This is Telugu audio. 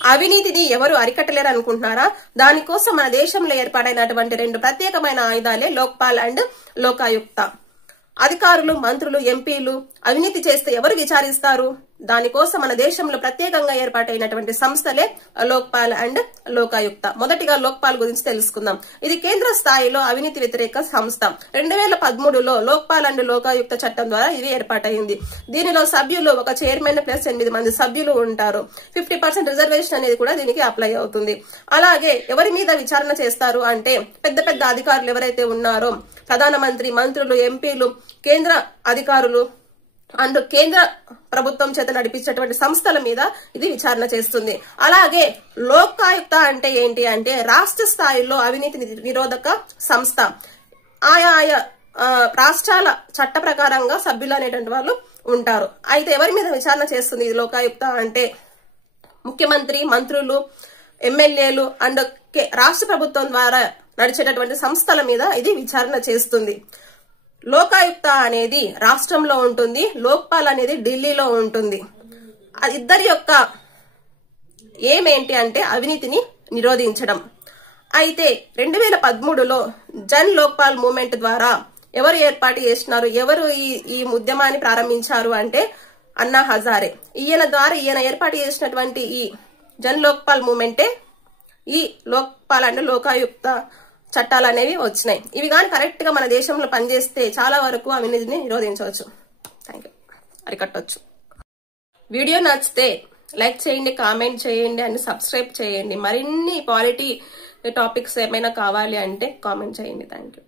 అవినీతిని ఎవరు అరికట్టలేరు అనుకుంటున్నారా? దానికోసం మన దేశంలో ఏర్పాటైనటువంటి 2 ప్రత్యేకమైన ఆయుధాలే లోక్పాల్ అండ్ లోకాయుక్త. అధికారులు, మంత్రులు, ఎంపీలు అవినీతి చేస్తే ఎవరు విచారిస్తారు? దానికోసం మన దేశంలో ప్రత్యేకంగా ఏర్పాటైనటువంటి సంస్థలే లోక్పాల్ అండ్ లోకాయుక్త. మొదటిగా లోక్పాల్ గురించి తెలుసుకుందాం. ఇది కేంద్ర స్థాయిలో అవినీతి వ్యతిరేక సంస్థ. 2013లో లోక్పాల్ అండ్ లోకాయుక్త చట్టం ద్వారా ఇది ఏర్పాటైంది. దీనిలో సభ్యులు ఒక చైర్మన్ ప్లస్ 8 మంది సభ్యులు ఉంటారు. 50% రిజర్వేషన్ అనేది కూడా దీనికి అప్లై అవుతుంది. అలాగే ఎవరి మీద విచారణ చేస్తారు అంటే పెద్ద పెద్ద అధికారులు ఎవరైతే ఉన్నారో ప్రధానమంత్రి, మంత్రులు, ఎంపీలు, కేంద్ర అధికారులు అండ్ కేంద్ర ప్రభుత్వం చేత నడిపించేటువంటి సంస్థల మీద ఇది విచారణ చేస్తుంది. అలాగే లోకాయుక్త అంటే ఏంటి అంటే రాష్ట్ర స్థాయిలో అవినీతి నిరోధక సంస్థ. ఆయా రాష్ట్రాల చట్ట ప్రకారంగా సభ్యులు అనేటువంటి వాళ్ళు ఉంటారు. అయితే ఎవరి మీద విచారణ చేస్తుంది ఇది లోకాయుక్త అంటే ముఖ్యమంత్రి, మంత్రులు, ఎమ్మెల్యేలు అండ్ రాష్ట్ర ప్రభుత్వం ద్వారా నడిచేటటువంటి సంస్థల మీద ఇది విచారణ చేస్తుంది. లోకాయుక్త అనేది రాష్ట్రంలో ఉంటుంది, లోక్పాల్ అనేది ఢిల్లీలో ఉంటుంది. ఇద్దరి యొక్క ఏమేంటి అంటే అవినీతిని నిరోధించడం. అయితే 2013లో జన్ లోక్పాల్ మూవ్మెంట్ ద్వారా ఎవరు ఏర్పాటు చేస్తున్నారు, ఎవరు ఈ ఉద్యమాన్ని ప్రారంభించారు అంటే అన్నా హజారే. ఈయన ఏర్పాటు చేసినటువంటి ఈ జన్ లోక్పాల్ మూవ్మెంటే ఈ లోక్పాల్ అండ్ లోకాయుక్త చట్టాలు అనేవి వచ్చినాయి. ఇవి కానీ కరెక్ట్ గా మన దేశంలో పనిచేస్తే చాలా వరకు అవినీతిని నిరోధించవచ్చు, అరికట్టవచ్చు. వీడియో నచ్చితే లైక్ చేయండి, కామెంట్ చేయండి అండ్ సబ్స్క్రైబ్ చేయండి. మరిన్ని పాలిటీ టాపిక్స్ ఏమైనా కావాలి అంటే కామెంట్ చేయండి. Thank you.